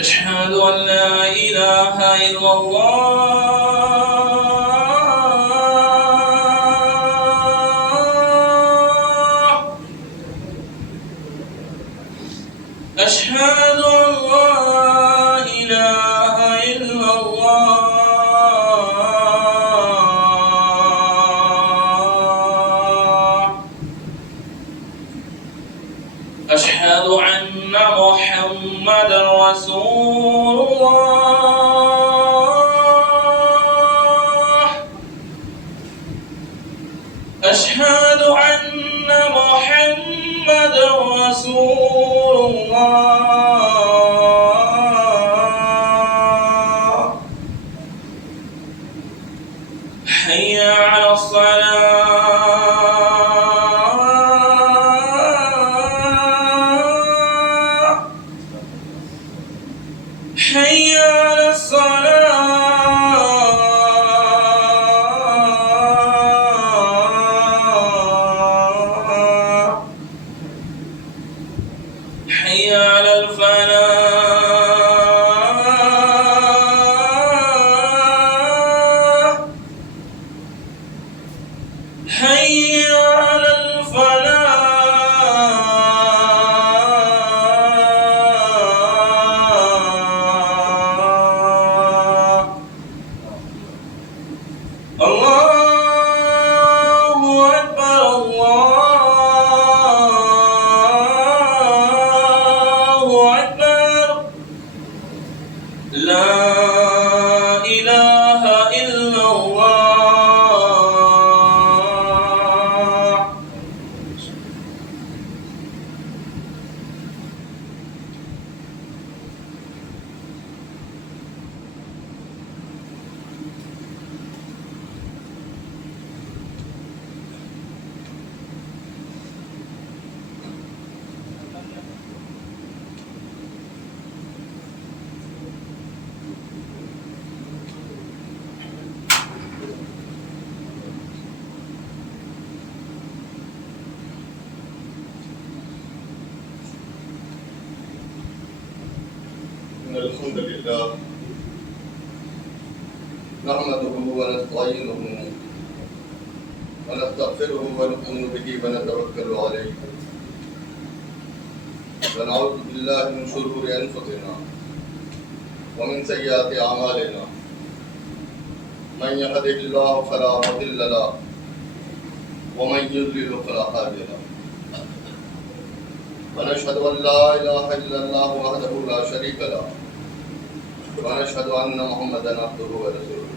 أشهد أن لا إله إلا الله. أشهد أن لا إله إلا الله. أشهد أن محمد رسول الله. أشهد أن محمد رسول الله. حي على الصلاة. حي على الصلاة. حي على الفلاح. حي على الفلاح. الله أكبر الله أكبر. لا إله إلا الله. إن الحمد لله نحمده ونستعينه ونستغفره ونؤمن به ونتوكل عليه ونعوذ بالله من شرور أنفسنا ومن سيئات أعمالنا من يهده الله فلا مضل له ومن يضلل فلا هادي له ونشهد أن لا إله إلا الله وحده لا شريك له ونشهد أن محمدا عبده ورسوله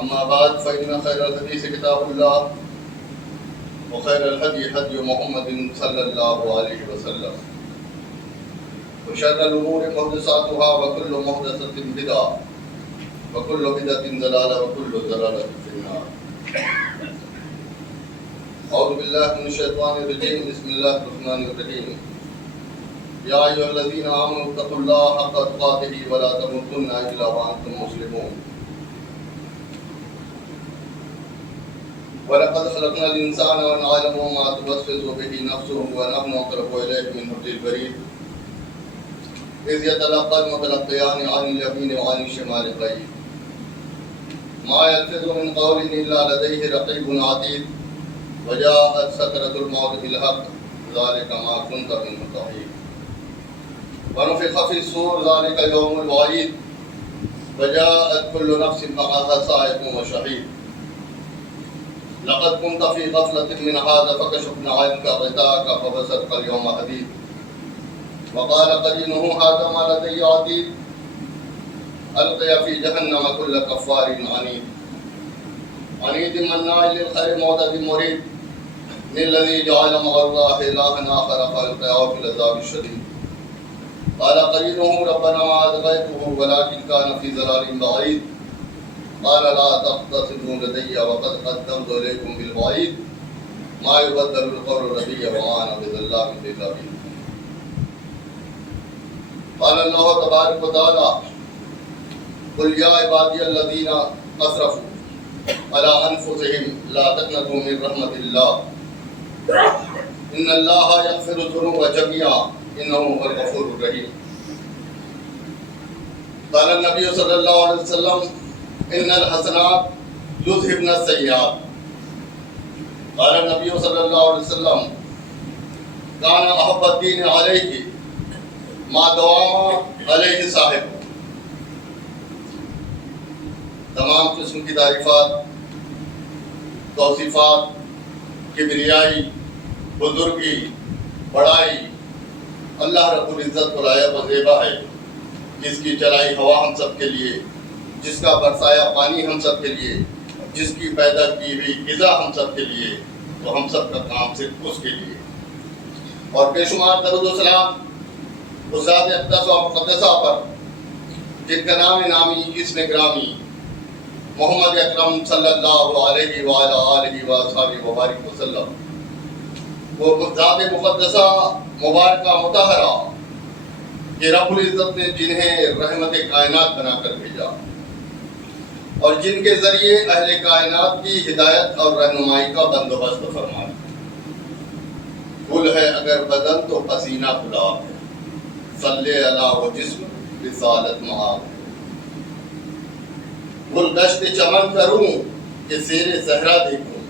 أما بعد فإن خير الحديث كتاب الله وخير الهدي هدي محمد صلى الله عليه وسلم وشر الأمور محدثاتها وكل محدثة بدعة وكل بدعة ضلالة وكل ضلالة في النار. أعوذ بالله من الشيطان الرجيم. بسم الله الرحمن الرحيم. يا أيها الذين آمنوا اتقوا الله حق تقاته ولا تموتن إلا وأنتم مسلمون. ولقد خلقنا الإنسان ونعلم ما توسوس به نفسه ونحن أقرب إليه من حبل الوريد إذ يتلقى المتلقيان عن اليمين وعن الشمال قعيد ما يلفظ من قول إلا لديه رقيب عتيد وجاءت سكرة الموت بالحق ذلك ما كنت منه تحيد ونفخ في الصور ذلك يوم الوعيد وجاءت كل نفس معها سائق وشهيد لقد كنت في غفلة من هذا فكشفنا عنك غطاءك فبصرك اليوم حديد وقال قرينه هذا ما لدي عتيد ألقي في جهنم كل كفار عنيد عنيد مناع للخير معتد مريد الذي جعل مع الله إلها آخر فألقياه في العذاب الشديد قال قرينه ربنا ما أطغيته ولكن كان في ضلال بعيد قال لا تختصموا لدي وقد قدمت إليكم بالوعيد ما يبدل القول لدي وما أنا بظلام للعبيد. قال الله تبارك وتعالى قل يا عبادي الذين أسرفوا على أنفسهم لا تقنطوا من رحمة الله إن الله يغفر الذنوب جميعا إنه هو الغفور الرحيم. قال النبي صلى الله عليه وسلم إن الحسنات يذهبن السيئات. قال النبي صلى الله عليه وسلم كان أحب الدين عليك ما دوام علیہ صاحب. تمام قسم کی تعریفات، توصیفات، کبریائی، بزرگی، بڑائی اللہ رب العزت کو لائق و زیبا ہے، جس کی چلائی ہوا ہم سب کے لیے، جس کا برسایا پانی ہم سب کے لیے، جس کی پیدا کی ہوئی غذا ہم سب کے لیے، تو ہم سب کا کام صرف اس کے لیے. اور بے شمار درود و سلام اس ذات اقدس و مقدسہ پر جن کا نام نامی اسم گرامی محمد اکرم صلی اللہ علیہ وآلہ آلہ وآصحابہ وبارک وسلم، وہ ذات مقدسہ مبارکہ مطہرہ کہ رب العزت نے جنہیں رحمت کائنات بنا کر بھیجا اور جن کے ذریعے اہل کائنات کی ہدایت اور رہنمائی کا بندوبست فرمایا. گل ہے اگر بدن تو پسینہ گلاب ہے، صلی اللہ و جسم رسالت محاب. گل گشت چمن کروں کہ سیر صحرا دیکھوں،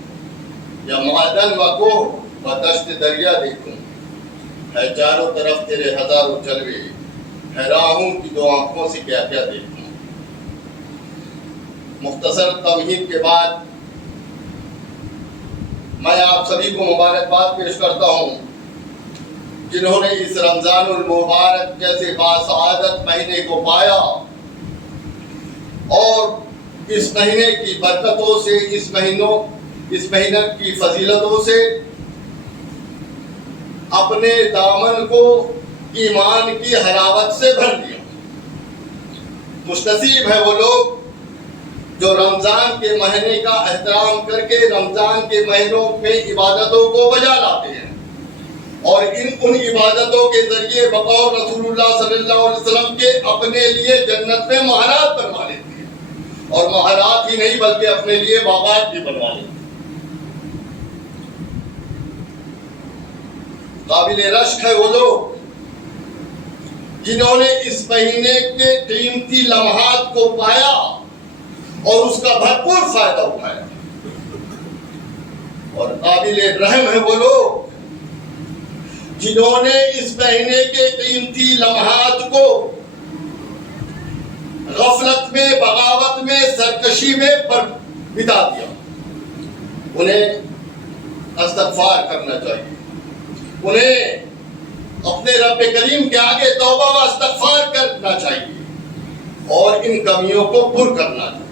یا معدن و کوہ و دشت دریا دیکھوں. ہے چاروں طرف تیرے ہزاروں جلوے، حیران ہوں کہ دو آنکھوں سے کیا کیا دیکھوں. مختصر تمہید کے بعد میں آپ سبھی کو مبارکباد پیش کرتا ہوں جنہوں نے اس رمضان المبارک جیسے باسعادت مہینے کو پایا اور اس مہینے کی برکتوں سے، اس مہینے کی فضیلتوں سے اپنے دامن کو ایمان کی حلاوت سے بھر دیا. خوش نصیب ہے وہ لوگ جو رمضان کے مہینے کا احترام کر کے رمضان کے مہینوں میں عبادتوں کو بجا لاتے ہیں اور ان عبادتوں کے ذریعے بقول رسول اللہ صلی اللہ علیہ وسلم کے اپنے لیے جنت میں مہارات بنوا لیتے ہیں، اور مہارات ہی نہیں بلکہ اپنے لیے باغات بھی بنوا لیتے ہیں. قابل رشک ہے وہ لوگ جنہوں نے اس مہینے کے قیمتی لمحات کو پایا اور اس کا بھرپور فائدہ اٹھایا، اور قابل رحم ہے وہ لوگ جنہوں نے اس مہینے کے قیمتی لمحات کو غفلت میں، بغاوت میں، سرکشی میں بتا دیا. انہیں استغفار کرنا چاہیے، انہیں اپنے رب کریم کے آگے توبہ و استغفار کرنا چاہیے اور ان کمیوں کو پر کرنا چاہیے.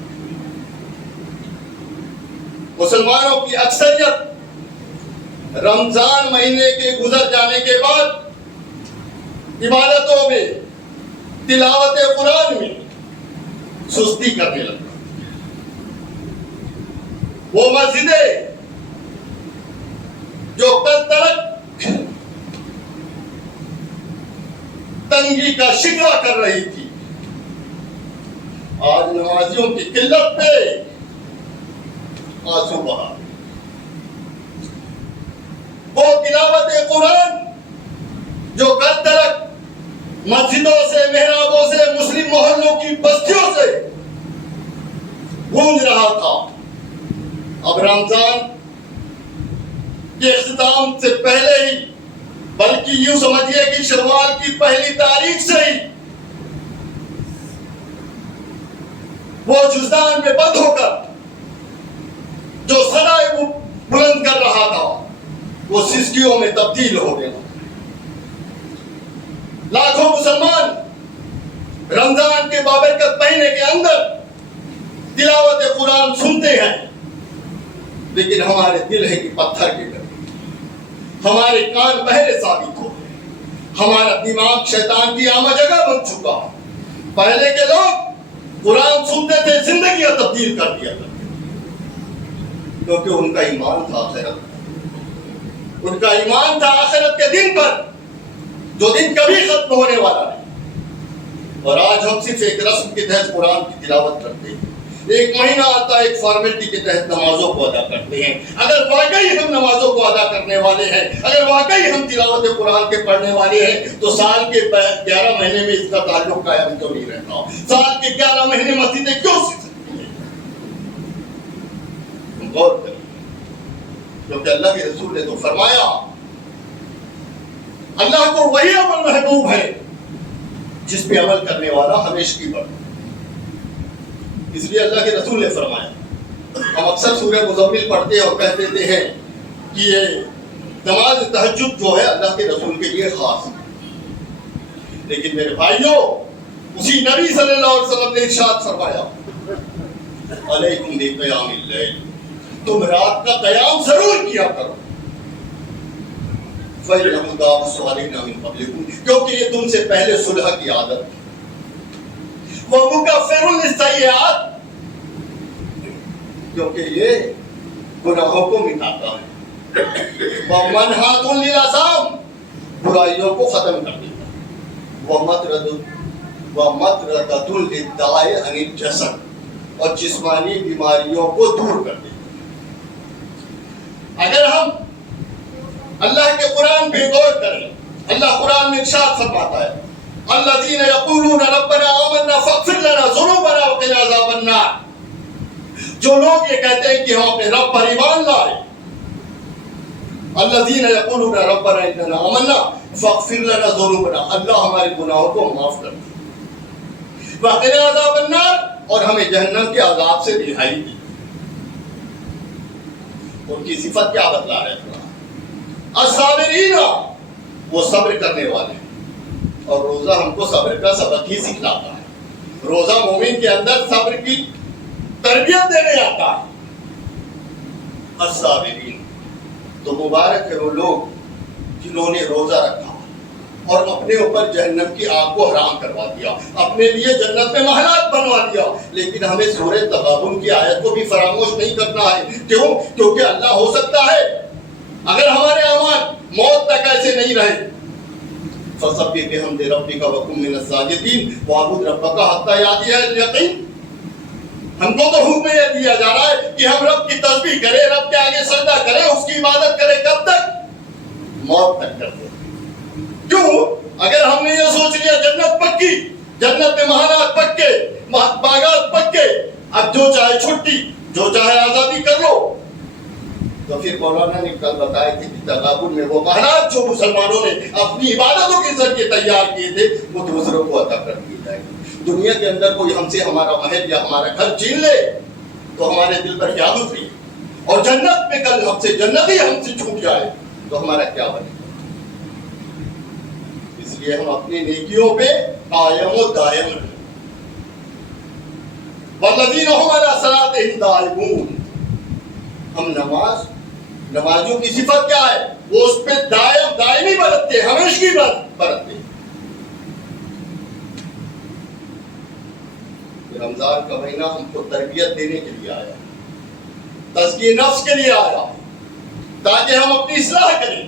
مسلمانوں کی اکثریت رمضان مہینے کے گزر جانے کے بعد عبادتوں میں، تلاوت قرآن میں سستی کرنے لگا. وہ مسجدیں جو کل تک تنگی کا شکوہ کر رہی تھی، آج نمازیوں کی قلت پہ آنسو بہا. وہ تلاوت قرآن جو کل تک مسجدوں سے، محرابوں سے، مسلم محلوں کی بستیوں سے گونج رہا تھا، اب رمضان کے اختتام سے پہلے ہی، بلکہ یوں سمجھیے کہ شوال کی پہلی تاریخ سے ہی وہ جزدان میں بند ہو کر جو صدائے بلند کر رہا تھا وہ سسکیوں میں تبدیل ہو گیا. لاکھوں مسلمان رمضان کے بابرکت مہینے کے اندر تلاوت قرآن سنتے ہیں، لیکن ہمارے دل ہے کہ پتھر کے کر، ہمارے کان بہرے ثابت ہو گئے، ہمارا دماغ شیطان کی عام جگہ بن چکا ہے. پہلے کے لوگ قرآن سنتے تھے زندگیاں تبدیل کر دیا کرتے کیونکہ ان کا ایمان تھا آخرت. ان کا ایمان تھا آخرت کے دن پر جو دن کبھی ختم ہونے والا نہیں. اور آج ہم صرف ایک رسم کے تحت قرآن کی تلاوت کرتے ہیں. ایک مہینہ آتا ہے ایک فارمیلٹی کے تحت نمازوں کو ادا کرتے ہیں. اگر واقعی ہم نمازوں کو ادا کرنے والے ہیں, اگر واقعی ہم تلاوت قرآن کے پڑھنے والے ہیں, تو سال کے 11 مہینے میں اس کا تعلق قائم کیوں نہیں رہتا؟ سال کے 11 مہینے مسجدیں کیوں سی سکتی ہیں؟ غور کریں, کیونکہ اللہ کے رسول نے تو فرمایا اللہ کو وہی عمل محبوب ہے جس پہ عمل کرنے والا ہمیشگی پر. اس لیے اللہ کے رسول نے فرمایا, ہم اکثر سورہ مزمل پڑھتے ہیں اور کہتے ہیں کہ یہ نماز تہجد جو ہے اللہ کے رسول کے لیے خاص ہے. لیکن میرے بھائیوں, اسی نبی صلی اللہ علیہ وسلم نے ارشاد فرمایا علیکم بقیام اللیل, تم رات کا قیام ضرور کیا کرو. فَإِنَّهُ دَابُ الصَّالِحِينَ مِن قَبْلِكُمْ, کیونکہ یہ تم سے پہلے صلح کی عادت تھی. وَمُكَفِّرٌ لِلسَّيِّئَاتِ, کیونکہ یہ گناہوں کو مٹاتا ہے. وَمَنْهَاتٌ لِلْآثَامِ, برائیوں کو ختم کر دیتا ہے. وَمَطْرَدَةٌ لِلدَّاءِ عَنِ الْجَسَدِ, اور جسمانی بیماریوں کو دور کر دیتا ہے. اگر ہم اللہ کے قرآن پہ غور کریں, اللہ قرآن میں ارشاد فرماتا ہے الذین یقولون ربنا آمنا فاغفر لنا ذنوبنا وقنا عذاب النار. جو لوگ یہ کہتے ہیں کہ ہم اپنے رب پر ایمان لائے, الذین یقولون ربنا اننا آمنا فاغفر لنا ذنوبنا, اللہ ہمارے گناہوں کو معاف کر دے, وقنا عذاب النار, اور ہمیں جہنم کے عذاب سے رہائی دی. ان کی صفت کیا بتلا رہے ہیں؟ الصابرین, وہ صبر کرنے والے ہیں. اور روزہ ہم کو صبر کا سبق ہی سکھلاتا ہے. روزہ مومن کے اندر صبر کی تربیت دینے آتا ہے. الصابرین, تو مبارک ہے وہ لوگ جنہوں نے روزہ رکھا اور اپنے اوپر جہنم کی آگ کو حرام کروا دیا, اپنے لیے جنت میں محلات بنوا دیا. لیکن ہمیں سورہ تغابن کی آیت کو بھی فراموش نہیں کرنا ہے. کیوں؟ کیونکہ اللہ ہو سکتا ہے اگر ہمارے اعمال موت تک ایسے نہیں رہے, فَسَبِّحْ بِحَمْدِ رَبِّكَ وَكُن مِّنَ السَّاجِدِينَ وَاعْبُدْ رَبَّكَ حَتَّىٰ يَأْتِيَكَ الْيَقِينُ. ہم کو تو حکم یہ دیا جا رہا ہے کہ ہم رب کی تسبیح کریں, رب کے آگے سجدہ کریں, اس کی عبادت کریں. کب تک؟ موت تک کرتے. کیوں؟ اگر ہم نے یہ سوچ لیا جنت پکی, جنت میں محلات پکے, باغات پکے, اب جو چاہے چھٹی, جو چاہے آزادی کر لو, تو پھر مولانا نے کل بتایا کہ تغابن میں وہ محلات جو مسلمانوں نے اپنی عبادتوں کے ذریعے تیار کیے تھے وہ دوسروں کو عطا کر دیے جائیں گے. دنیا کے اندر کوئی ہم سے ہمارا محل یا ہمارا گھر چھین لے تو ہمارے دل پر کیا گزری, اور جنت میں کل ہم سے جنت ہی ہم سے چھوٹ جائے تو ہمارا کیا بنے. اس لیے ہم اپنی نیکیوں پہ قائم و دائم رہیں. والذین هم علی صلاتہم دائمون, ہم نمازیوں کی صفت کیا ہے؟ وہ اس پہ دائمی برتتے, ہمیشگی برتتے. رمضان کا مہینہ ہم کو تربیت دینے کے لیے آیا, تزکیہ نفس کے لیے آیا, تاکہ ہم اپنی اصلاح کریں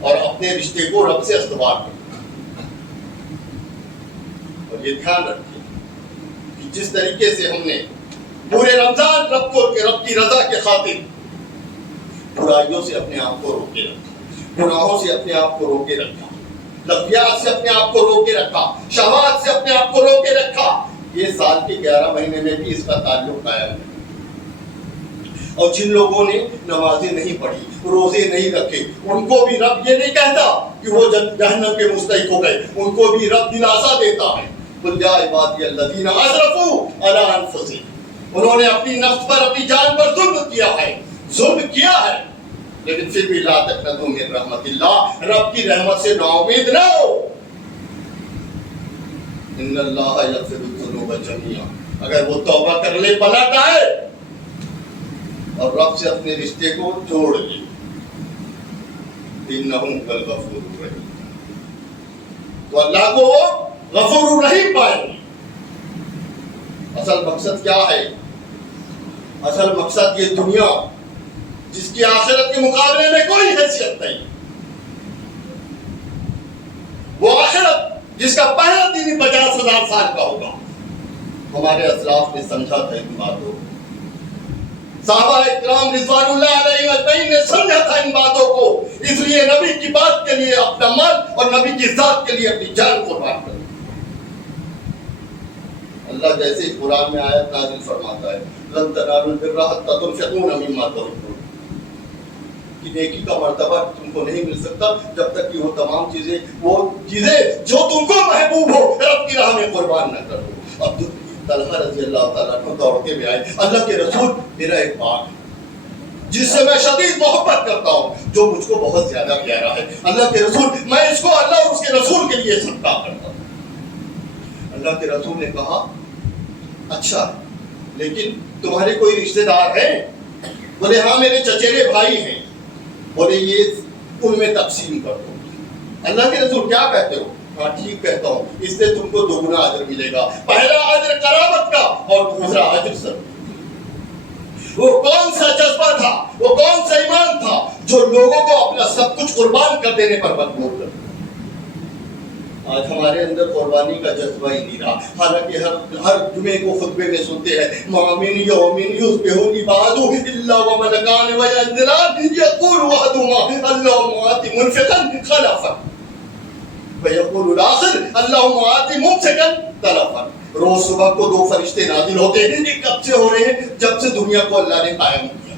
اور اپنے رشتے کو رب سے استوار کریں. اور یہ دھیان رکھیں کہ جس طریقے سے ہم نے پورے رمضان رب کی رضا کے خاطر برائیوں سے اپنے آپ کو روکے رکھا, گناہوں سے اپنے آپ کو روکے رکھا, لغویات سے اپنے آپ کو روکے رکھا, شہوات سے اپنے آپ کو روکے رکھا, یہ سال کے 11 مہینے میں بھی اس کا تعلق قائم ہے. اور جن لوگوں نے نمازیں نہیں پڑھی, روزے نہیں رکھے, ان کو بھی رب یہ نہیں کہتا کہ وہ جہنم کے مستحق ہو گئے, ان کو بھی رب دلاسا دیتا ہے. قل یا عبادی الذین اسرفوا علی انفسہم, انہوں نے اپنی نفس پر, اپنی جان پر ظلم کیا ہے, لیکن پھر بھی لا تقنطوا من رحمت اللہ, رب کی رحمت سے نا امید نہ ہو. ان اللہ یغفر الذنوب جميعا, اگر وہ توبہ کر لے, پلٹ آئے اور رب سے اپنے رشتے کو جوڑ لے, انہ هو الغفور الرحیم, تو اللہ کو وہ غفور الرحیم پائیں گے۔ اصل مقصد کیا ہے؟ اصل مقصد یہ دنیا جس کی آخرت کے مقابلے میں کوئی حیثیت نہیں، وہ آخرت جس کا پہلا دن 50,000 سال کا ہوگا۔ ہمارے اسلاف نے سمجھا تھا ان باتوں، صحابہ اکرام رضوان اللہ علیہ اجمعین نے سمجھا تھا ان باتوں کو، اس لیے نبی کی بات کے لیے اپنا مال اور نبی کی ذات کے لیے اپنی جان قربان کر۔ اللہ جیسے قرآن میں آیت نازل فرماتا ہے لن تنالوا البر حتى تنفقوا مما تحبون، کہ نیکی کا مرتبہ تم کو نہیں مل سکتا جب تک کہ وہ تمام چیزیں جو تم کو محبوب ہو رب کی راہ میں قربان نہ کرو۔ اب طلحہ رضی اللہ تعالیٰ عنہ دوڑتے میں آئے، اللہ کے رسول میرا ایک باغ ہے جس سے میں شدید محبت کرتا ہوں، جو مجھ کو بہت زیادہ پیارا ہے، اللہ کے رسول میں اس کو اللہ اور اس کے رسول کے لیے صدقہ کرتا ہوں۔ اللہ کے رسول نے کہا اچھا لیکن تمہارے کوئی رشتہ دار ہیں؟ بولے ہاں میرے چچیرے بھائی ہیں۔ بولے یہ ان میں تقسیم کر دو۔ اللہ کے رسول کیا کہتے ہو؟ ہاں ٹھیک کہتا ہوں، اس سے تم کو دوگنا اجر ملے گا، پہلا اجر قرابت کا اور دوسرا اجر سر۔ وہ کون سا جذبہ تھا، وہ کون سا ایمان تھا جو لوگوں کو اپنا سب کچھ قربان کر دینے پر مجبور کر؟ آج ہمارے اندر قربانی کا جذبہ ہی نہیں رہا، حالانکہ ہر جمعے کو خطبے میں سنتے ہیں مَن یوم یصبح العباد الا وملکان وینزلان یقول احدهما اللهم آت منفقا خلفا ویقول الاخر اللهم آت ممسکا تلفا۔ روز صبح کو دو فرشتے نازل ہوتے ہیں، یہ کب سے ہو رہے ہیں؟ جب سے دنیا کو اللہ نے قائم کیا،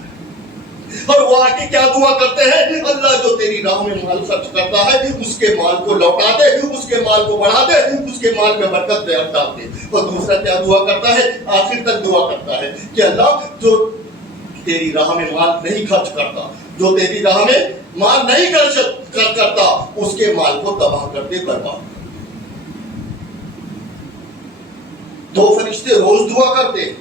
اور وہ آ کے کیا دعا کرتے ہیں؟ اللہ جو تیری راہ میں مال خرچ کرتا ہے اس کے مال کو لوٹا دے، اس کے مال کو بڑھا دے، اس کے مال میں برکت دے ڈال دے۔ اور دوسرا کیا دعا کرتا ہے؟ آخر تک دعا کرتا ہے کہ اللہ جو تیری راہ میں مال نہیں خرچ کرتا، جو تیری راہ میں مال نہیں خرچ کرتا، اس کے مال کو تباہ کر دے، برباد کر دے۔ دو فرشتے روز دعا کرتے ہیں،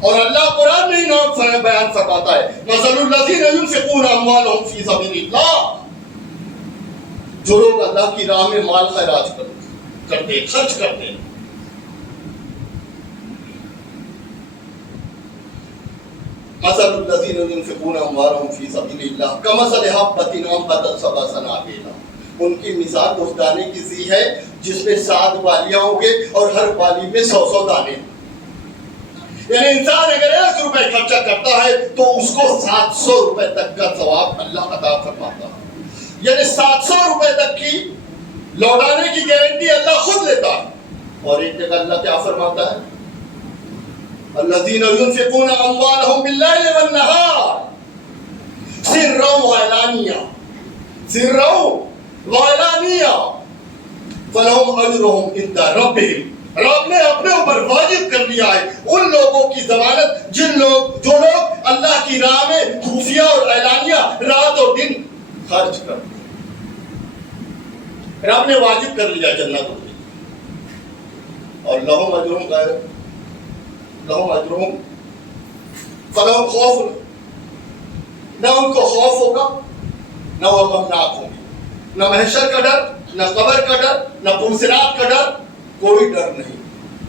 اور اللہ قرآن میں نام بیان فرماتا ہے مثل الذین ينفقون اموالهم فی سبیل اللہ، جو لوگ اللہ کی راہ میں مال خراج کرتے خرچ کرتے ہیں، مثل الذین ينفقون اموالهم فی سبیل اللہ کمثل حبۃ انبتت سبع سنابل، ان کی مثال اس دانے کی سی ہے جس میں 7 بالیاں ہوں گے اور ہر بالی میں 100 دانے۔ یعنی انسان اگر 1 روپے خرچہ کرتا ہے تو اس کو 700 روپے تک کا ثواب اللہ عطا فرماتا ہے، یعنی 700 روپے تک کی لوٹانے کی گارنٹی اللہ خود لیتا ہے۔ اور ایک جگہ اللہ کیا فرماتا ہے؟ الذین ينفقون اموالهم باللیل والنہار سرا وعلانیہ، سرا وعلانیہ فلہم اجرہم عند ربہم، رب نے اپنے اوپر واجب کر دیا ہے ان لوگوں کی ضمانت جو لوگ اللہ کی راہ میں خفیہ اور اعلانیہ رات اور دن خرچ کرتے ہیں۔ رب نے واجب کر لیا جنت کو، اور لہم اجرہم فلہم خوف، نہ ان کو خوف ہوگا، نہ وہ غمناک ہوں گے، نہ محشر کا ڈر، نہ قبر کا ڈر، نہ پلسرات کا ڈر، کوئی ڈر نہیں،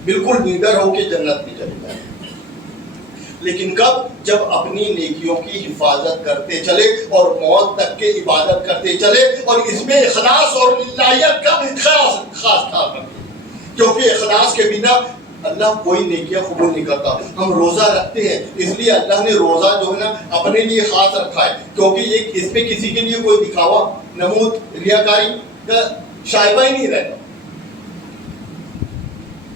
بالکل نڈر ہو کے جنت میں چلے جائیں۔ لیکن کب؟ جب اپنی نیکیوں کی حفاظت کرتے چلے اور موت تک کے عبادت کرتے چلے، اور اس میں اخلاص اور للہیت کا خاص خیال رکھتے، کیونکہ اخلاص کے بنا اللہ کوئی نیکیاں قبول نہیں کرتا۔ ہم روزہ رکھتے ہیں، اس لیے اللہ نے روزہ جو ہے نا اپنے لیے خاص رکھا ہے، کیونکہ اس میں کسی کے لیے کوئی دکھاوا، نمود، ریاکاری کا شائبہ ہی نہیں رہتا۔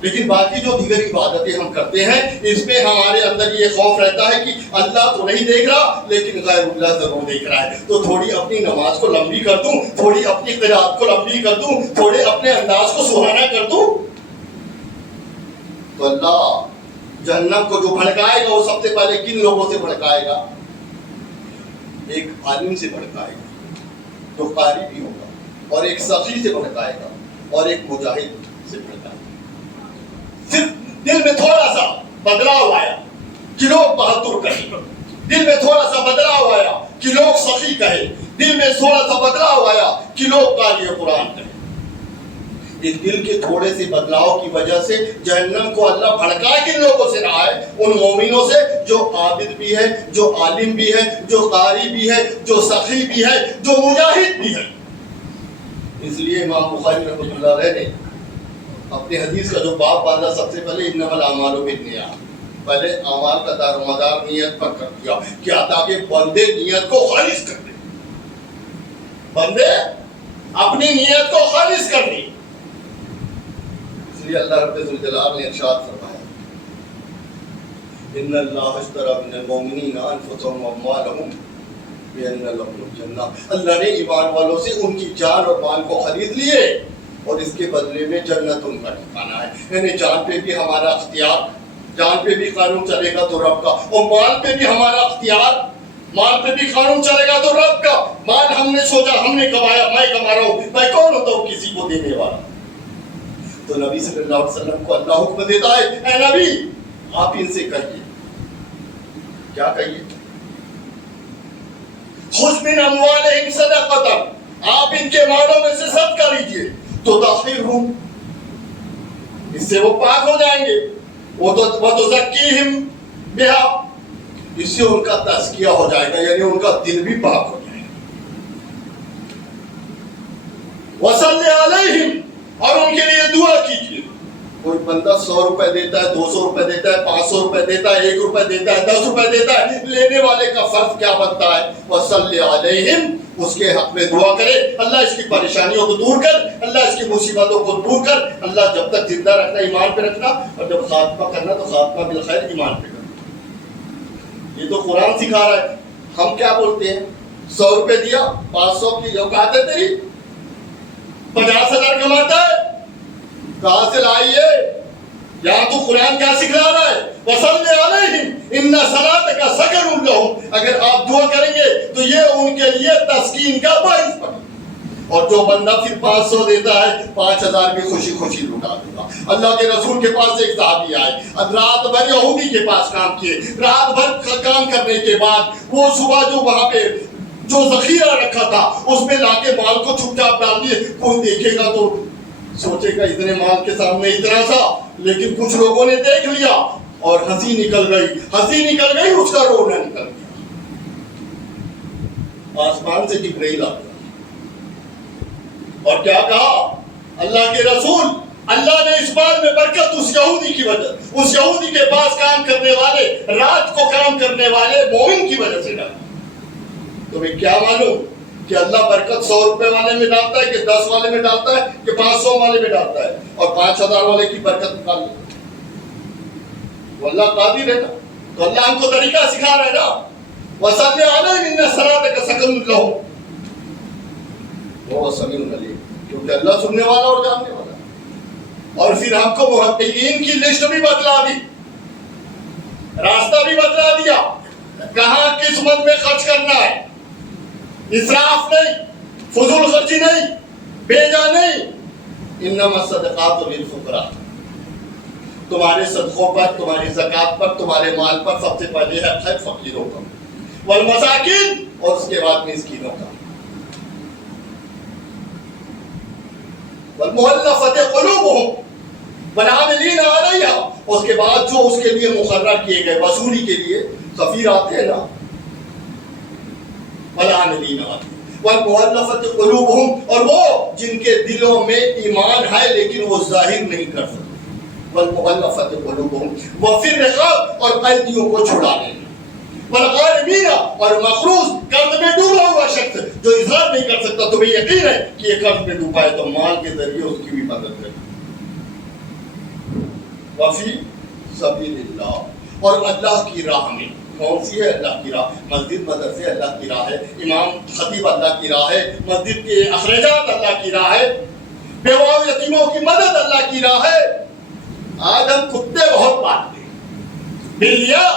لیکن باقی جو دیگر عبادتیں ہم کرتے ہیں اس میں ہمارے اندر یہ خوف رہتا ہے کہ اللہ تو نہیں دیکھ رہا لیکن غیر اللہ ضرور دیکھ رہا ہے، تو تھوڑی اپنی نماز کو لمبی کر دوں، تھوڑی اپنی قرات کو لمبی کر دوں، تھوڑے اپنے انداز کو سہانا کر دوں، تو اللہ جہنم کو جو بھڑکائے گا وہ سب سے پہلے کن لوگوں سے بھڑکائے گا؟ ایک عالم سے بھڑکائے گا جو قاری بھی ہوگا، اور ایک سخی سے بھڑکائے گا، اور ایک مجاہد سے بھڑکائے گا۔ صرف دل میں تھوڑا سا بدلاؤ آیا کہ لوگ بہادر کہیں، دل میں تھوڑا سا بدلاؤ آیا کہ لوگ سخی کہیں، دل میں تھوڑا سا بدلاؤ آیا کہ لوگ قاری قرآن کہیں، اس دل کے تھوڑے سے بدلاؤ کی وجہ سے جہنم کو اللہ بھڑکا کن لوگوں سے رہا ہے؟ ان مومنوں سے جو عابد بھی ہے، جو عالم بھی ہے، جو قاری بھی ہے، جو سخی بھی ہے، جو مجاہد بھی ہے۔ اس لیے امام بخاری رحمۃ اللہ علیہ نے اپنے حدیث کا جو باب باندھا، سب سے پہلے انما الاعمال بالنیات، پہلے اعمال کا دار و مدار نیت پر کر دیا، کیا تاکہ بندے نیت کو خالص کر دیں، بندے اپنی نیت کو خالص کر دیں۔ اس لیے اللہ رب الجلال نے ارشاد فرمایا ان اللہ اشتری من المؤمنین انفسهم واموالهم بان لهم الجنہ، اللہ نے ایمان والوں سے ان کی جان اور مال کو خرید لیے اور اس کے بدلے میں جنت ان کا ٹھکانہ ہے۔ یعنی جان پہ بھی ہمارا اختیار، جان پہ بھی قانون چلے گا تو رب کا، اور مال پہ بھی ہمارا اختیار، مال پہ بھی قانون چلے گا تو رب کا۔ مال ہم نے سوچا ہم نے کمایا، میں کما رہا ہوں، میں کون ہوتا ہوں کسی کو دینے والا؟ تو نبی صلی اللہ علیہ وسلم کو اللہ حکم دیتا ہے، اے نبی آپ ان سے کہیے، کیا کہیے؟ خذ من اموالہم صدقۃ، آپ ان کے مالوں میں سے صدقہ لیجئے، تو تطہرہم، اس سے وہ پاک ہو جائیں گے، وتزکیہم بہا، اس سے ان کا تزکیہ ہو جائے گا، یعنی ان کا دل بھی پاک ہو جائے گا۔ وصلی علیہم، اور ان کے لیے دعا کیجیے۔ کوئی بندہ 100 روپے دیتا ہے، 200 روپے دیتا ہے، 500 روپے دیتا ہے، 1 روپے دیتا ہے، 10 روپے دیتا ہے، لینے والے کا فرض کیا بنتا ہے؟ وصلی علیہم، اس کے حق میں دعا کرے، اللہ اس کی پریشانیوں کو دور کر، اللہ اس کی مصیبتوں کو دور کر، اللہ جب تک زندہ رکھنا ایمان پہ رکھنا، اور جب خاتمہ کرنا تو خاتمہ بالخیر ایمان پہ کرنا۔ یہ تو قرآن سکھا رہا ہے۔ ہم کیا بولتے ہیں؟ 100 روپے دیا، 500 کی اوقات ہے تیری؟ 50,000 کماتا ہے، کہاں سے لائیے؟ یہاں تو قرآن کیا سکھلا رہا ہے؟ وصلی علیہم ان صلاتک سکن لہم، اگر آپ دعا کریں گے تو یہ ان کے لیے تسکین کا باعث بنے۔ اور جو بندہ پھر 500 دیتا ہے، 5,000 بھی خوشی خوشی لٹا دے گا۔ اللہ کے رسول کے پاس ایک صحابی آئے، رات بھر یہودی کے پاس کام کیے، رات بھر کام کرنے کے بعد وہ صبح جو وہاں پہ جو ذخیرہ رکھا تھا اس میں لا کے مال کو چھپ چاپ ڈال دیے۔ کوئی دیکھے گا تو سوچے گا اتنے مال کے سامنے اتنا سا، لیکن کچھ لوگوں نے دیکھ لیا اور ہنسی نکل گئی، ہنسی نکل گئی، اس کا رونا نکل گیا۔ آسمان سے جبرائیل آ گیا اور کیا کہا؟ اللہ کے رسول، اللہ نے اس بات میں برکت اس یہودی کی وجہ، اس یہودی کے پاس کام کرنے والے، رات کو کام کرنے والے مومن کی وجہ سے ڈالا۔ تمہیں کیا معلوم کہ اللہ برکت 100 روپے والے میں ڈالتا ہے کہ 10 والے میں ڈالتا ہے کہ 500 والے میں ڈالتا ہے، اور 5,000 والے کی برکت نکال لیتا ہے؟ وہ اللہ قادر ہے نا، تو اللہ ہم کو طریقہ سکھا رہا ہے نا۔ وصلی علیہم ان صلاتک سکن لہم وہو سمیع علیم، کیونکہ اللہ سننے والا اور جاننے والا ہے۔ اور پھر ہم کو محققین کی لسٹ بھی بدلا دی، راستہ بھی بدلا دیا، کہاں کس مد میں خرچ کرنا ہے، اسراف نہیں، فضول خرچی نہیں، بیجا نہیں۔ انما الصدقات للفقراء، تمہارے صدقوں پر، تمہاری زکات پر، تمہارے مال پر سب سے پہلے حق ہے فقیروں کا، والمساکین، اور اس کے بعد مسکینوں کا، والمؤلفۃ قلوبہم والعاملین علیہا، اس کے بعد جو اس کے لیے مقرر کیے گئے وصولی کے لیے سفیر آتے ہیں نا، والعاملین علیہا والمؤلفۃ قلوبہم، اور وہ جن کے دلوں میں ایمان ہے لیکن وہ ظاہر نہیں کر سکتے، والمؤلفۃ قلوبہم وفی الرقاب، اور قیدیوں کو چھڑانے، والغارمین، اور مقروض قرض میں ڈوبا ہوا شخص جو اظہار نہیں کر سکتا، تمہیں یقین ہے کہ یہ قرض میں ڈوبا ہے تو مال کے ذریعے اس کی بھی مدد کریں۔ وفی سبیل اللہ، اور اللہ کی راہ میں، کون سی ہے اللہ کی راہ؟ مسجد مدرسے اللہ کی راہ ہے، امام خطیب اللہ کی راہ ہے، مسجد کے اخراجات اللہ کی راہ ہے، بیوہ و یتیموں کی مدد اللہ کی راہ ہے۔ آج ہم کتے بہت پالتے ہیں، بلیاں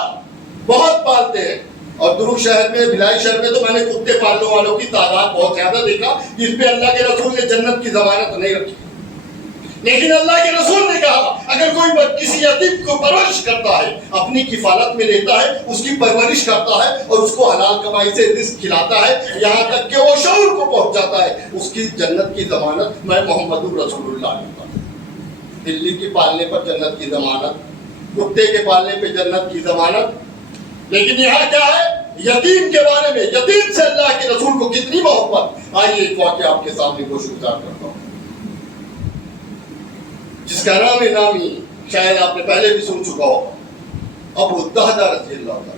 بہت پالتے ہیں، اور درو شہر میں، بھلائی شہر میں تو میں نے کتے پالنے والوں کی تعداد بہت زیادہ دیکھا، جس پہ اللہ کے رسول نے جنت کی ضمانت نہیں رکھی۔ لیکن اللہ کے رسول نے کہا اگر کوئی کسی یتیم کو پرورش کرتا ہے، اپنی کفالت میں لیتا ہے، اس کی پرورش کرتا ہے اور اس کو حلال کمائی سے رزق کھلاتا ہے یہاں تک کہ وہ شعور کو پہنچاتا ہے، اس کی جنت کی ضمانت میں محمد رسول اللہ نے پڑھی۔ بلی کے پالنے پر جنت کی ضمانت، کتے کے پالنے پہ جنت کی ضمانت، لیکن یہاں کیا ہے؟ یتیم کے بارے میں، یتیم سے اللہ کے رسول کو کتنی محبت۔ آئیے ایک واقعہ آپ کے سامنے گوش گزار کرتا ہوں، جس کا نام نامی شاید آپ نے پہلے بھی سن چکا ہوگا، ابو دہدہ رضی اللہ عنہ۔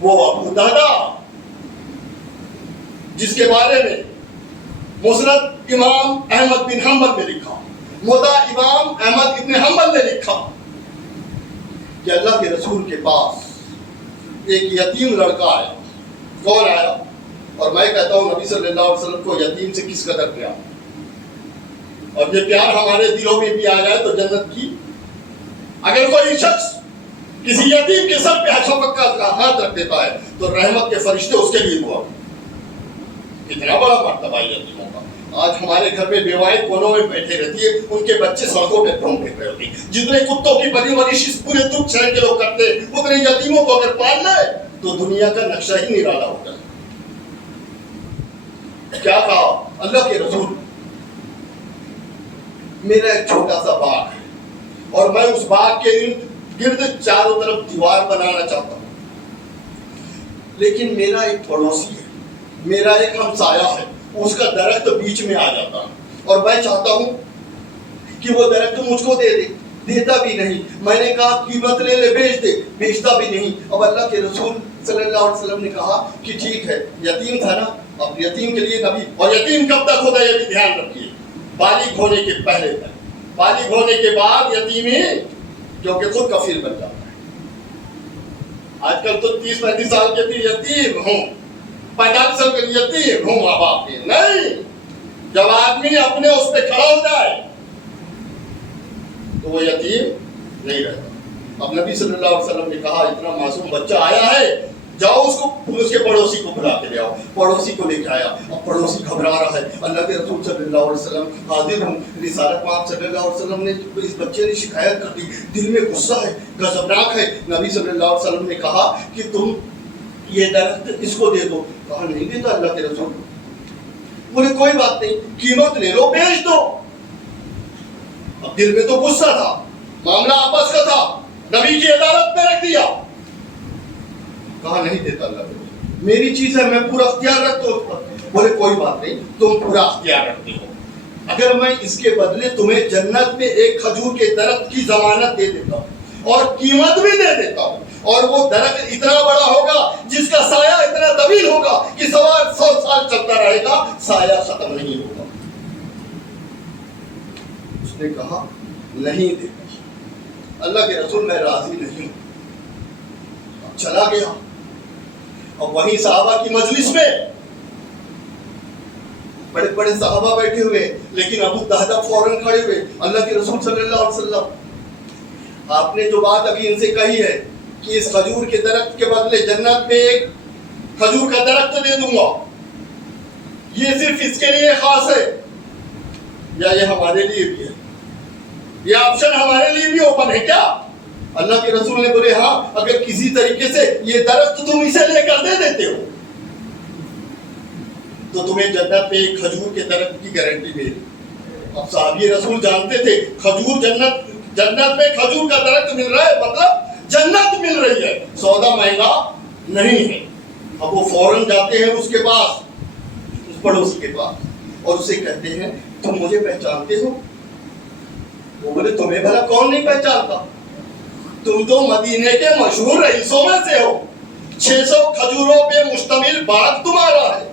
وہ ابو دہدہ جس کے بارے میں مسند امام احمد بن حنبل نے لکھا، موطا امام احمد بن حنبل نے لکھا کہ اللہ کے رسول کے پاس ایک یتیم لڑکا آیا۔ کون آیا؟ اور میں کہتا ہوں نبی صلی اللہ علیہ وسلم کو یتیم سے کس قدر پیار، اور یہ پیار ہمارے دلوں میں بھی آ جائے تو جنت کی۔ اگر کوئی شخص کسی یتیم کے سر پہ شفقت کا ہاتھ رکھ دیتا ہے تو رحمت کے فرشتے اس کے لیے دعا کرتے۔ اتنا بڑا مرتبہ ہے یتیموں کا۔ آج ہمارے گھر میں بیوائیں کونوں میں بیٹھے رہتی ہے، ان کے بچے سڑکوں پہ گھوم پھر رہے ہوتے ہیں۔ جتنے کتوں کی پرورش اس پورے دکھ شہر کے لوگ کرتے ہیں، اتنے یتیموں کو اگر پال لے تو دنیا کا نقشہ ہی نرالا ہوتا ہے۔ کیا کہا اللہ کے رسول؟ میرا ایک چھوٹا سا باغ ہے اور میں اس باغ کے گرد چاروں طرف دیوار بنانا چاہتا ہوں، لیکن میرا ایک پڑوسی ہے، میرا ایک ہمسایہ ہے، اس کا درخت بیچ میں آ جاتا ہے اور میں چاہتا ہوں کہ وہ درخت مجھ کو دے دے، دیتا بھی نہیں۔ میں نے کہا قیمت لے لے، بیچ دے، بیچتا بھی نہیں۔ اب اللہ کے رسول صلی اللہ علیہ وسلم نے کہا کہ ٹھیک ہے، یتیم تھا نا، اب یتیم کے لیے نبی، اور یتیم کب تک ہوتا ہے یہ بھی دھیان رکھیے، بالغ ہونے کے پہلے تک، بالغ ہونے کے بعد یتیم ہی کیونکہ خود کفیل بن جاتا ہے۔ آج کل تو 30-35 سال کے بھی یتیم ہوں، 45 سال کے یتیم ہوں ماں باپ کے، نہیں، جب آدمی اپنے اس پہ کھڑا ہو جائے تو وہ یتیم نہیں رہتا۔ اب نبی صلی اللہ علیہ وسلم نے کہا اتنا معصوم بچہ آیا ہے، جاؤ اس کے پڑوسی کو بلا کے لے آؤ۔ پڑوسی کو لے کے آیا، اب پڑوسی گھبرا رہا ہے۔ اللہ کے رسول صلی اللہ علیہ وسلم حاضر ہوں، رسالت پاک صلی اللہ علیہ وسلم نے اس بچے نے شکایت کر دی، دل میں غصہ ہے، غضبناک ہے۔ نبی صلی اللہ علیہ وسلم نے کہا کہ تم یہ درخت اس کو دے دو۔ کہا نہیں دیتا اللہ کے رسول۔ بولے کوئی بات نہیں، قیمت لے لو، بیچ دو۔ اب دل میں تو غصہ تھا، معاملہ آپس کا تھا، نبی کی عدالت میں رکھ دیا۔ کہا نہیں دیتا اللہ کے رسول، میری چیز ہے، میں پورا اختیار رکھتا ہوں اس پر۔ بولے کوئی بات نہیں، تم پورا اختیار رکھتے ہو، اگر میں اس کے بدلے تمہیں جنت میں ایک کھجور کے درخت کی ضمانت دے دیتا ہوں اور قیمت بھی دے دیتا ہوں، اور وہ درخت اتنا بڑا ہوگا جس کا سایہ اتنا طویل ہوگا کہ 100 سال چلتا رہے گا، سایہ ختم نہیں ہوگا۔ اس نے کہا نہیں دیتا اللہ کے رسول، میں راضی نہیں ہوں۔ اب چلا گیا، اور وہیں صحابہ کی مجلس میں بڑے بڑے صحابہ بیٹھے ہوئے، لیکن ابو دہدہ فوراً کھڑے ہوئے۔ اللہ کے رسول صلی اللہ علیہ وسلم، آپ نے جو بات ابھی ان سے کہی ہے کہ اس کھجور کے درخت کے بدلے جنت میں ایک کھجور کا درخت دے دوں گا، یہ صرف اس کے لیے خاص ہے یا یہ ہمارے لیے بھی ہے؟ یہ آپشن ہمارے لیے بھی اوپن ہے کیا؟ اللہ کے رسول نے بولے ہاں، اگر کسی طریقے سے یہ درخت تم اسے لے کر دے دیتے ہو تو تمہیں جنت میں ایک کھجور کے درخت کی گارنٹی ملی۔ اب صحابی رسول جانتے تھے کھجور جنت میں کھجور کا درخت مل رہا ہے مطلب جنت مل رہی ہے، سودا مہنگا نہیں ہے۔ اب وہ فوراً جاتے ہیں اس کے پاس، اس پڑوسی کے پاس، اور اسے کہتے ہیں تم مجھے پہچانتے ہو؟ وہ بولے تمہیں بھلا کون نہیں پہچانتا، تم تو مدینے کے مشہور رئیسوں میں سے ہو، 600 کھجوروں پہ مشتمل باغ تمہارا ہے،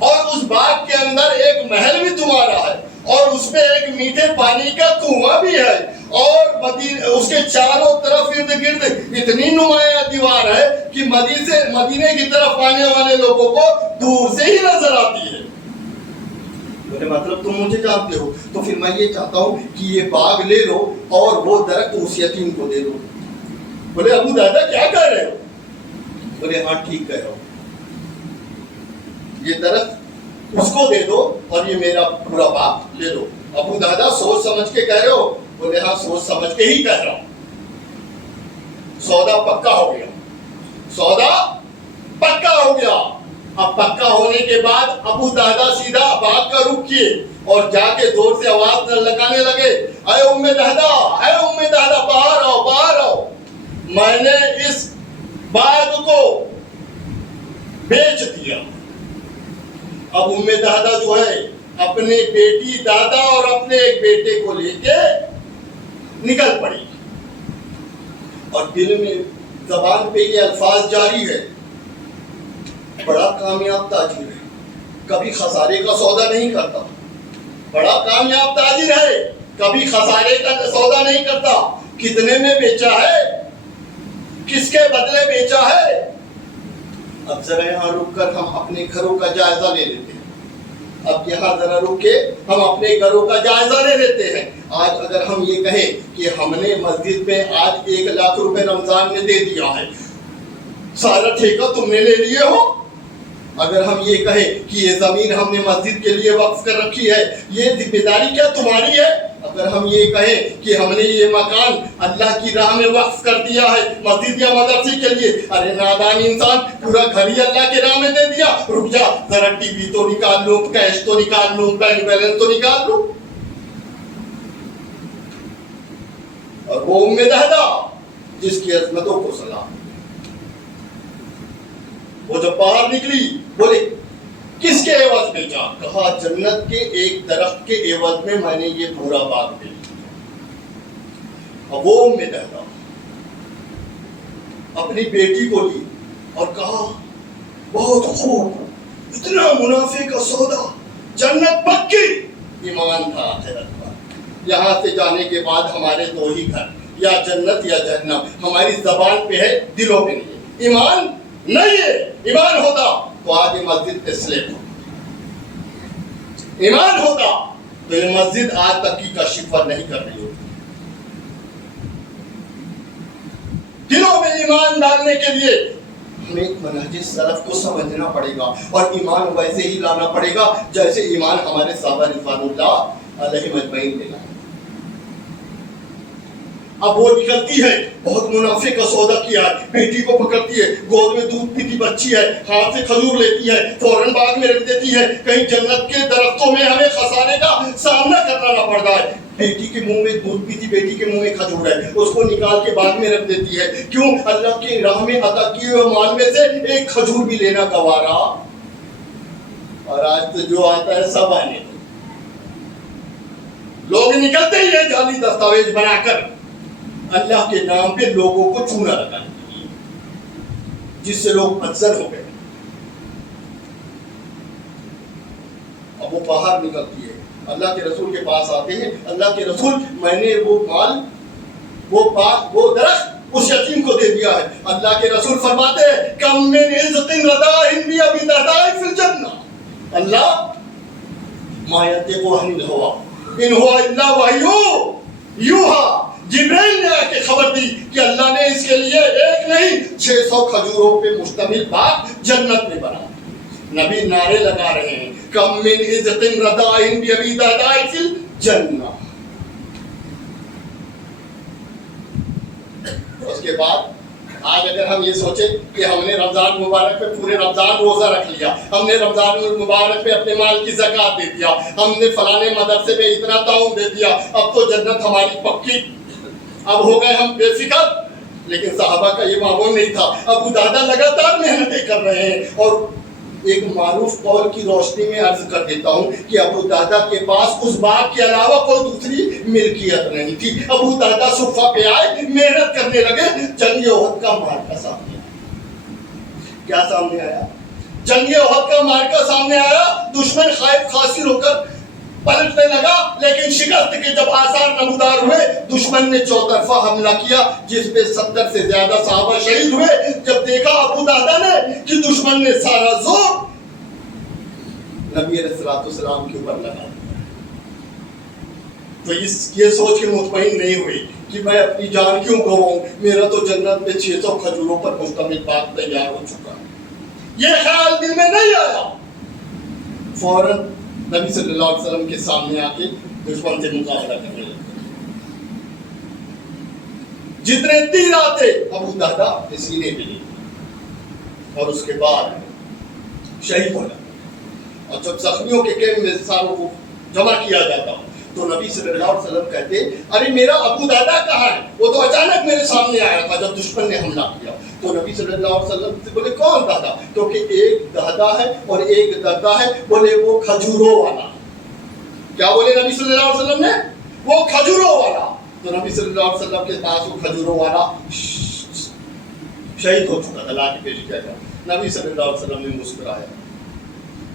اور اس باغ کے اندر ایک محل بھی تمہارا ہے، اور اس میں ایک میٹھے پانی کا کنواں بھی ہے، اور اس کے چاروں طرف ارد گرد اتنی نمایاں دیوار ہے کہ مدینے کی طرف آنے والے لوگوں کو دور سے ہی نظر آتی ہے۔ بولے مطلب تم مجھے جانتے ہو، تو پھر میں یہ چاہتا ہوں کہ یہ باغ لے لو اور وہ درخت اس یتیم کو دے دو۔ بولے ابو دادا کیا کہہ رہے ہو؟ بولے ہاں ٹھیک کہہ رہا ہوں، یہ درخت اس کو دے دو اور یہ میرا پورا باغ لے دو۔ ابو دادا سوچ سمجھ کے کہہ رہے ہو؟ بولے ہاں سوچ سمجھ کے ہی کہہ رہا ہوں. سودا پکا ہو گیا، سودا پکا ہو گیا. اب پکا ہونے کے بعد ابو دادا سیدھا باغ کا رخ کیے اور جا کے زور سے آواز لگانے لگے، اے ام دہدا، اے ام دہدا، باہر آؤ، باہر آؤ، میں نے اس باغ کو بیچ دیا. اب ام دہدا جو ہے اپنے بیٹی دادا اور اپنے ایک بیٹے کو لے کے نکل پڑی اور دل میں زبان پہ یہ الفاظ جاری ہے، بڑا کامیاب تاجر ہے، کبھی خسارے کا سودا نہیں کرتا. بڑا کامیاب تاجر ہے، کبھی خسارے کا سودا نہیں کرتا. کتنے میں بیچا ہے؟ کس کے بدلے بیچا ہے؟ اب ذرا یہاں رک کر ہم اپنے گھروں کا جائزہ لے لیتے ہیں. اب یہاں ذرا رک کے ہم اپنے گھروں کا جائزہ لے لیتے ہیں. آج اگر ہم یہ کہیں کہ ہم نے مسجد میں آج 1 لاکھ روپے رمضان میں دے دیا ہے، سارا ٹھیکہ تم نے لے لیے ہو. اگر ہم یہ کہیں کہ یہ زمین ہم نے مسجد کے لیے وقف کر رکھی ہے، یہ ذمہ داری کیا تمہاری ہے؟ اگر ہم یہ کہیں کہ ہم نے یہ مکان اللہ کی راہ میں وقف کر دیا ہے مسجد یا مدرسے کے لیے، ارے نادان انسان، پورا گھر ہی اللہ کے راہ میں دے دیا. رک جا ذرا، ٹی وی تو نکال لوں، کیش تو نکال لوں، بینک بیلنس تو نکال لوں. اور وہ ام دہدا جس کی عظمتوں کو سلام، وہ جب باہر نکلی بولے کس کے عوض میں جا؟ کہا جنت کے ایک درخت کے عوض میں میں نے یہ پورا باغ بیچ دیا. اب وہ ام دہدا اپنی بیٹی کو لی اور کہا بہت خوب، اتنا منافع کا سودا، جنت پکی. ایمان تھا آخرت کا. یہاں سے جانے کے بعد ہمارے 2 ہی گھر، یا جنت یا جہنم. ہماری زبان پہ ہے، دلوں پہ نہیں ہے. ایمان نہیں ہے. ایمان ہوتا تو آج یہ مسجد پہ سلیپ ہوتا. ایمان ہوتا تو یہ مسجد آج تک کی کشف نہیں کر رہی ہوتی. دلوں میں ایمان ڈالنے کے لیے ہمیں منہج سلف کو سمجھنا پڑے گا اور ایمان ویسے ہی لانا پڑے گا جیسے ایمان ہمارے صحابہ رضوان اللہ علیہ مجمعین نے لایا. اب وہ نکلتی ہے، بہت منافع کا سودا کیا ہے، بیٹی کو پکڑتی ہے، گود میں دودھ پیتی بچی ہے، ہاتھ سے کھجور لیتی ہے، فوراً باغ میں رکھ دیتی ہے. کہیں جنت کے درختوں میں ہمیں خسارے کا سامنا کرنا نہ پڑ رہا ہے. بیٹی کے منہ میں دودھ پیتی بیٹی کے منہ میں کھجور ہے، اس کو نکال کے باغ میں رکھ دیتی ہے. کیوں؟ اللہ کی راہ میں عطا کیے ہوئے مال میں سے ایک کھجور بھی لینا گوارا. اور آج تو جو آتا ہے سب آنے دو. لوگ نکلتے ہی ہیں جعلی دستاویز بنا کر اللہ کے نام پہ لوگوں کو چونا لگانے کے لیے، جس سے لوگ بدزن ہو گئے. اب وہ باہر نکلتی ہے، اللہ کے رسول کے پاس آتے ہیں. اللہ کے رسول، میں نے وہ مال، وہ درخت اس یتیم کو دے دیا ہے. اللہ کے رسول فرماتے ہیں کم من عزت رداء بی ابی دہداء فی الجنہ. اللہ ما ینطق عن الہوی ان هو الا وحی یوحی. جبرائیل نے آ کے خبر دی کہ اللہ نے اس کے لیے ایک نہیں 600 کھجوروں پہ مشتمل باغ جنت میں بنا. نبی نعرے لگا رہے ہیں کم من عزت رداء بی ابی دہداء فی الجنہ. اس کے بعد آج اگر ہم یہ سوچیں کہ ہم نے رمضان مبارک میں پورے رمضان روزہ رکھ لیا، ہم نے رمضان مبارک میں اپنے مال کی زکوٰۃ دے دیا، ہم نے فلانے مدرسے میں اتنا تعاون دے دیا، اب تو جنت ہماری پکی، اب ہو گئے ہم بے فکر. لیکن صحابہ کا یہ معمول نہیں تھا. ابو دادا لگاتار محنتیں کر رہے ہیں. اور ایک معروف قول کی روشنی میں عرض کر دیتا ہوں کہ ابو دادا کے پاس اس باغ کے علاوہ کوئی دوسری ملکیت نہیں تھی. ابو دادا صفہ پہ آئے، محنت کرنے لگے. جنگ احد کا مارکا سامنے آیا. کیا سامنے آیا؟ جنگ احد کا مارکا سامنے آیا. دشمن خائف خاسر ہو کر پلٹنے لگا، لیکن شکست کے جب آثار نمودار ہوئے دشمن نے چوطرفہ حملہ کیا جس پہ 70 سے زیادہ صحابہ شہید ہوئے. جب دیکھا ابو دادا نے کہ دشمن نے سارا زور نبی علیہ السلام کے اوپر لگا تو یہ سوچ کے مطمئن نہیں ہوئی کہ میں اپنی جان کیوں گواؤں، میرا تو جنت میں 600 کھجوروں پر مشتمل باغ تیار ہو چکا. یہ خیال دل میں نہیں آیا. فوراً نبی صلی اللہ علیہ وسلم کے سامنے آ کے دشمن سے مقابلہ کرنے لگے. جتنے تیر آتے ابو دہدا کے سینے پہ نہیں، اور اس کے بعد شہید ہو جاتا. اور جب زخمیوں کے کیمپ میں ساروں کو جمع کیا جاتا تو نبی صلی اللہ علیہ وسلم کہتے ارے میرا ابو دادا کہاں ہے؟ وہ تو اچانک میرے سامنے آیا تھا جب دشمن نے حملہ کیا. تو نبی صلی اللہ علیہ وسلم سے بولے کون دادا؟ کیونکہ ایک دادا ہے اور ایک دادا ہے. بولے وہ کھجوروں والا. کیا بولے نبی صلی اللہ علیہ وسلم نے؟ وہ کھجوروں والا. تو نبی صلی اللہ علیہ وسلم کے پاس وہ کھجوروں والا شہید ہو چکا تھا، لاٹھی پیش کیا گیا. نبی صلی اللہ علیہ وسلم نے مسکرایا.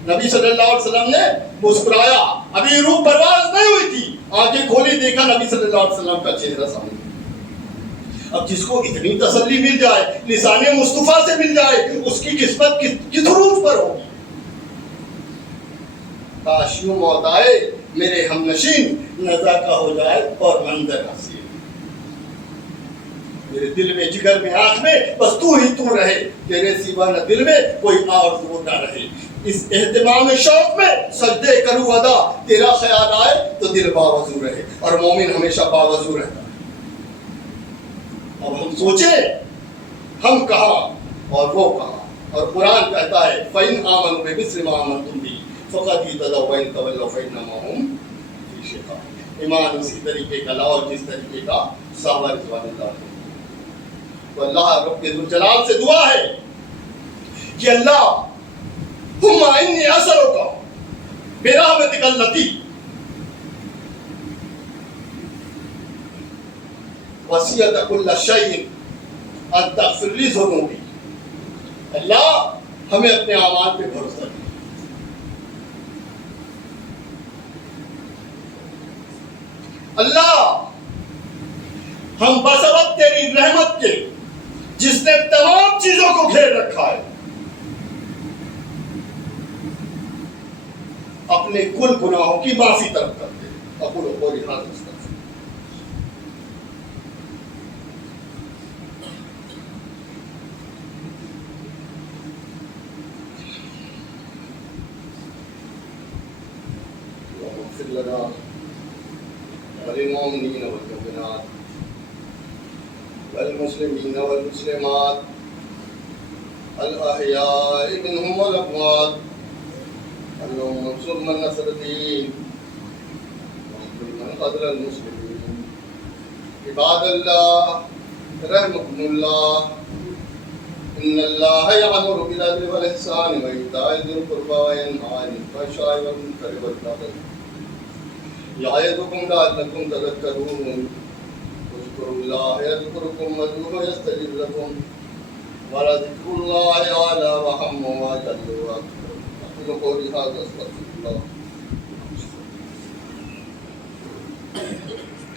نبی صلی اللہ علیہ وسلم نے مسکرایا. ابھی روح پرواز نہیں ہوئی تھی، آنکھیں کھولی، دیکھا نبی صلی اللہ علیہ وسلم کا چہرہ سامنے. اب جس کو اتنی تسلی مل جائے، لسان مصطفیٰ سے مل جائے، اس کی قسمت کس عروج پر ہوگی. کاش یوں موت آئے میرے ہم نشین، نزا کا ہو جائے اور منظر حسین. میرے دل میں، جگر میں، آنکھ میں بس تو ہی تو رہے، تیرے سوا نہ دل میں کوئی اور ضرور نہ رہے. اس اہتمام شوق میں سجدے کروں ادا، تیرا خیال آئے تو دل باوضو رہے. اور مومن ہمیشہ باوضو رہتا ہے. اب ہم سوچیں ہم کہاں اور وہ کہاں. اور قرآن کہتا ہے فَإِنْ آمَنُوا بِمِثْلِ مَا آمَنْتُمْ بِهِ فَقَدِ اهْتَدَوْا وَإِنْ تَوَلَّوْا فَإِنَّمَا هُمْ فِي شِقَاقٍ. ایمان اسی طریقے کا لاؤ جس طریقے کا صحابہ رضوان اللہ عنہم. تو اللہ رب ذوالجلال سے دعا ہے کہ اللہ ثم انی اسألک برحمتک التی وسعت کل شیء ان تغفر لی ذنوبی. اللہ ہمیں اپنے اعمال پہ بھروسہ دے. اللہ ہم بسبب تیری رحمت کے جس نے تمام چیزوں کو گھیر رکھا ہے، اپنے کل گناہوں کی معافی طلب کرتے ہیں. اقول قولی ھذا استغفر. اللهم اغفر لنا وللمؤمنين والمؤمنات والمسلمين والمسلمات الأحياء منهم والأموات. اللهم انصر من نصر الدين واخذل من خذل المسلمين. عباد الله رحمكم الله، إن الله يأمر بالعدل والإحسان وإيتاء ذي القربى وينهى عن الفحشاء والمنكر والبغي يعظكم لعلكم تذكرون. اذكروا الله يذكركم وادعوه يستجب لكم ولذكر الله أعلى وأهم وأجل وأكبر. أقول قولي هذا أستغفر الله.